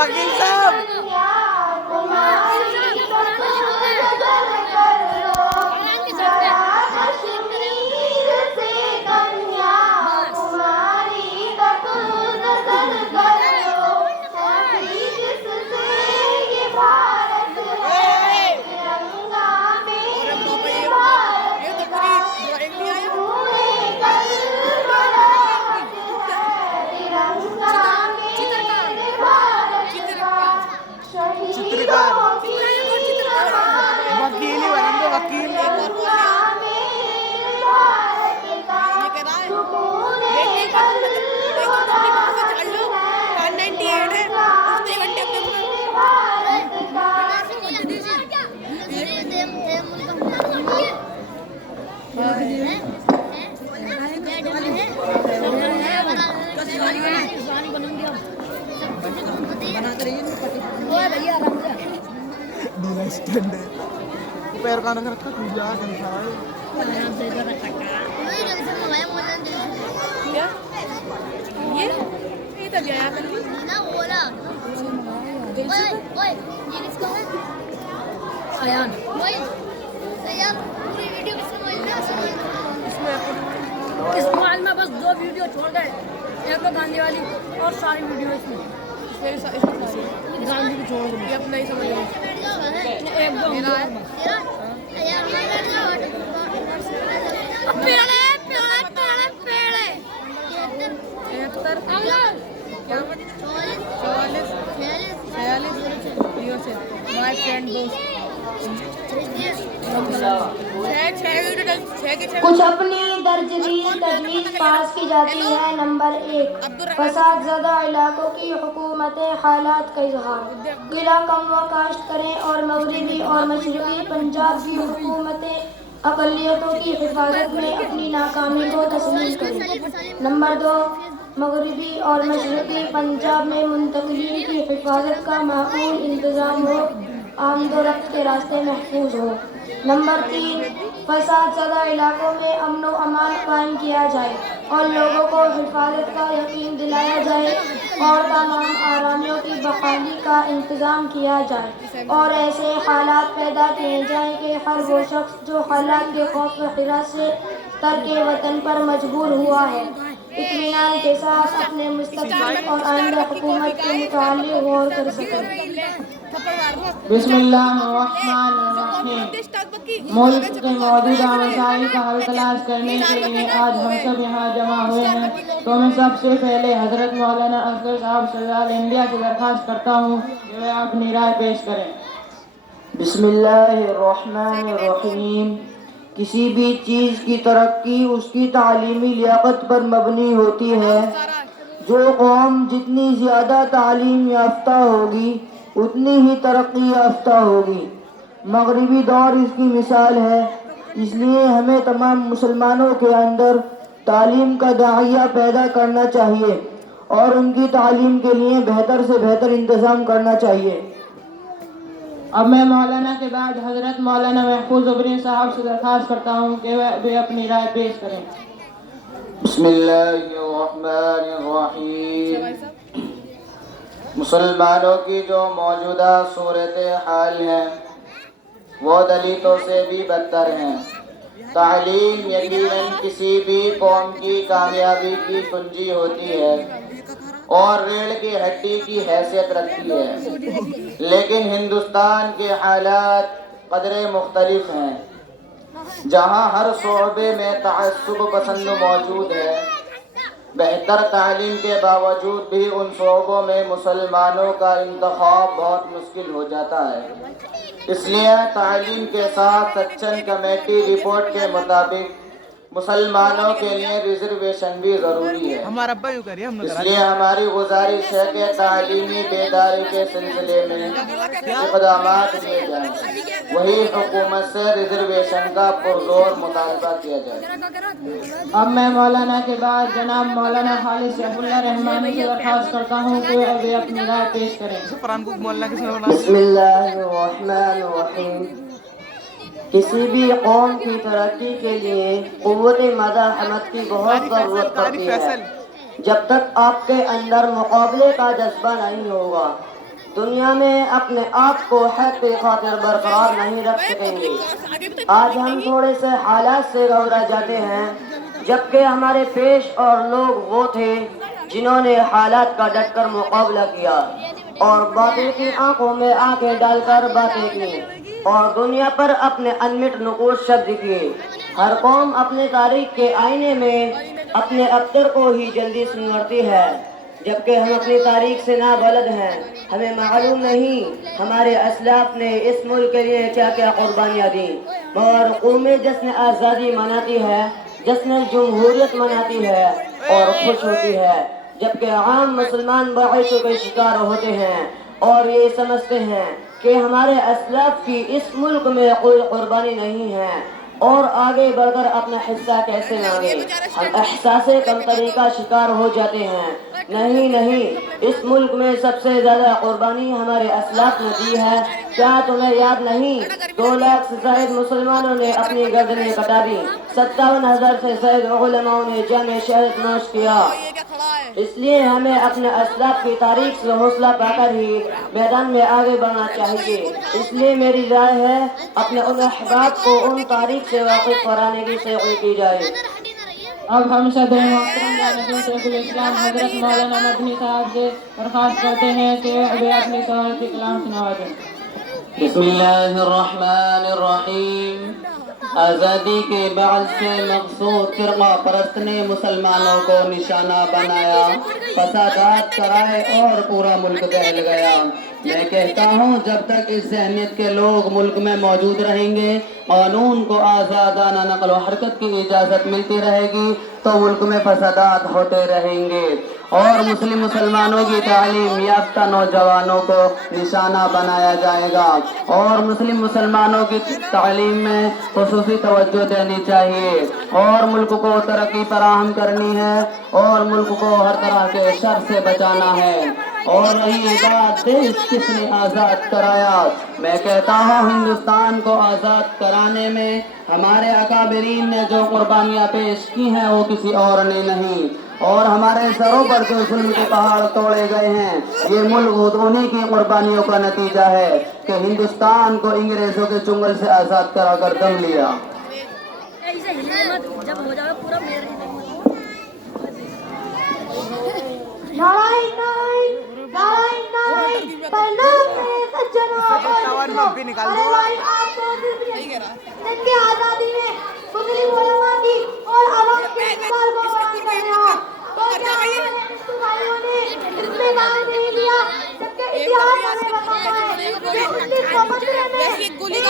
वकील साहब वकील ही बनेंगे वकील पैर का नंबर रखा तू जा क्या ये तब आया कल ना बोला ओए ओए ये किसका है अयान ओए यार पूरी वीडियो किसने इसमें इस मोबाइल में बस 2 वीडियो छोड़ गए एक तो गांधी वाली और सारी वीडियो इसमें गांधी को छोड़ दो ये अपना ही समझ लो एक दो मेरा है यार पेड़े पेड़े पेड़े पेड़े 73 क्या 44 से माय फ्रेंड दोस्त कुछ अपनी दर्जदीद तजवीज़ पास की जाती है। नंबर 1, फसाद ज़दा इलाकों की हुकूमत हालात का इजहार। गिला कम व काश्त करें और मगरबी और मशरक़ी पंजाब की हुकूमत अक़लियतों की हिफाजत में अपनी नाकामी को तस्लीम करें। नंबर 2, मगरबी और मशरक़ी पंजाब में मुंतकिलीन की हिफाजत का माकूल इंतज़ाम हो, आमदोरफ्त के रास्ते महफूज हो। नंबर 3, फसाद ज़दा इलाकों में अमन व अमान कायम किया जाए और लोगों को हिफाजत का यकीन दिलाया जाए और तमाम आरामियों की बहाली का इंतज़ाम किया जाए और ऐसे हालात पैदा किए जाएँ कि हर वो शख्स जो हालात के खौफ व हिरास से तर्के वतन पर मजबूर हुआ है इत्मीनान के साथ अपने मुस्तक़बिल और आइंदा हुकूमत के मुताल्लिक़ गौर कर सकें। बिस्मिल्लाहिर्रहमानिर्रहीम। मुल्क के मौजूदा मसाइल का हल तलाश करने के लिए आज हम सब यहाँ जमा हुए हैं, तो मैं सबसे पहले हज़रत मौलाना असगर साहब सदाल इंडिया से दरख्वास्त करता हूँ कि वे अपनी राय पेश करें। बिस्मिल्लाहिर्रहमानिर्रहीम। किसी भी चीज़ की तरक्की उसकी तालीमी लियाकत पर मबनी होती है। जो कौम जितनी ज़्यादा तालीम याफ्ता होगी उतनी ही तरक्की याफ्ता होगी। मगरिबी दौर इसकी मिसाल है। इसलिए हमें तमाम मुसलमानों के अंदर तालीम का दाइया पैदा करना चाहिए और उनकी तालीम के लिए बेहतर से बेहतर इंतज़ाम करना चाहिए। अब मैं मौलाना के बाद हज़रत मौलाना महफूज उबरी साहब से दरख्वास्त करता हूँ कि वे अपनी राय पेश करें। बिस्मिल्लाहिर्रहमानिर्रहीम। मुसलमानों की जो मौजूदा सूरत हाल है वो दलितों से भी बदतर हैं। तालीम यकीनन किसी भी कौम की कामयाबी की कुंजी होती है और रीढ़ की हड्डी की हैसियत रखती है, लेकिन हिंदुस्तान के हालात कदरे मुख्तलिफ हैं। जहाँ हर शोबे में तअस्सुब पसंद मौजूद है, बेहतर तालीम के बावजूद भी उन शोबों में मुसलमानों का इंतखाब बहुत मुश्किल हो जाता है। इसलिए तालीम के साथ सच्चन कमेटी रिपोर्ट के मुताबिक मुसलमानों के लिए रिजर्वेशन भी ज़रूरी है। इसलिए हमारी गुजारिश है कि तालीमी बेदारी के सिलसिले में इक़दामात लिए जाएं, वही हुकूमत से रिजर्वेशन का पुरज़ोर मुतालबा किया जाए। अब मैं मौलाना के बाद जनाब मौलाना खालिद सैफुल्लाह रहमानी से दरख्वास्त करता हूँ कि वे अपनी राय पेश करें। बिस्मिल्लाहिर्रहमानिर्रहीम। किसी भी कौम की तरक्की के लिए क़ुव्वत मज़ाहमत की बहुत ज़रूरत पड़ती है। जब तक आपके अंदर मुक़ाबले का जज्बा नहीं होगा, دنیا میں اپنے آپ کو حق کی خاطر برقرار نہیں رکھ سکیں گے۔ آج ہم تھوڑے سے حالات سے گھبرا جاتے ہیں، جبکہ ہمارے پیش اور لوگ وہ تھے جنہوں نے حالات کا ڈٹ کر مقابلہ کیا اور باطل کی آنکھوں میں آنکھیں ڈال کر باتیں کی اور دنیا پر اپنے انمٹ نقوش شبد کیے۔ ہر قوم اپنے تاریخ کے آئینے میں اپنے ابتر کو ہی جلدی سنورتی ہے، جبکہ ہم اپنی تاریخ سے نابلد ہیں۔ ہمیں معلوم نہیں ہمارے اسلاف نے اس ملک کے لیے کیا کیا قربانیاں دیں، اور قومیں جشن آزادی مناتی ہے، جشن جمہوریت مناتی ہے اور خوش ہوتی ہے، جبکہ عام مسلمان باعثوں کے شکار ہوتے ہیں اور یہ سمجھتے ہیں کہ ہمارے اسلاف کی اس ملک میں کوئی قربانی نہیں ہے اور آگے بڑھ کر اپنا حصہ کیسے مانگیں۔ ہم احساس کمتری کا شکار ہو جاتے ہیں۔ نہیں، اس ملک میں سب سے زیادہ قربانی ہمارے اسلاف نے دی ہے۔ کیا تمہیں یاد نہیں 2 لاکھ سے زائد مسلمانوں نے اپنی گردنیں کٹا دی، 57,000 سے زائد علماء نے جام شہادت نوش کیا۔ اس لیے ہمیں اپنے اسلاف کی تاریخ سے حوصلہ پا کر ہی میدان میں آگے بڑھنا چاہیے۔ اس لیے میری رائے ہے اپنے ان احباب کو ان تاریخ سے واقف کرانے کی سعی کی جائے۔ اب ہم صدر محترم جانب شیخ الاسلام حضرت مولانا مدنی صاحب سے درخواست کرتے ہیں کہ وہ اپنی صحافتی کلام سنوا دیں۔ بسم اللہ الرحمن الرحیم۔ آزادی کے بعد سے مقصود فرقہ پرست نے مسلمانوں کو نشانہ بنایا، فسادات کرائے اور پورا ملک دہل گیا۔ میں کہتا ہوں جب تک اس ذہنیت کے لوگ ملک میں موجود رہیں گے، قانون کو آزادانہ نقل و حرکت کی اجازت ملتی رہے گی تو ملک میں فسادات ہوتے رہیں گے اور مسلمانوں کی تعلیم یافتہ نوجوانوں کو نشانہ بنایا جائے گا اور مسلمانوں کی تعلیم میں خصوصی توجہ دینی چاہیے اور ملک کو ترقی فراہم کرنی ہے اور ملک کو ہر طرح کے شر سے بچانا ہے۔ اور رہی بات دیش کس نے آزاد کرایا، میں کہتا ہوں ہندوستان کو آزاد کرانے میں ہمارے اکابرین نے جو قربانیاں پیش کی ہیں وہ کسی اور نے نہیں، اور ہمارے سروں پر جو ظلم کے پہاڑ توڑے گئے ہیں یہ ملک انہی کی قربانیوں کا نتیجہ ہے کہ ہندوستان کو انگریزوں کے چنگل سے آزاد کرا کر دم لیا۔ آزادی میں مسلم علماء کی اور عوام کے اقبال کو بیان کر رہا تو کیا بھائیوں نے اس میں کام نہیں لیا، جبکہ اتحاد ہمیں بتاتا ہے کہ 1915 میں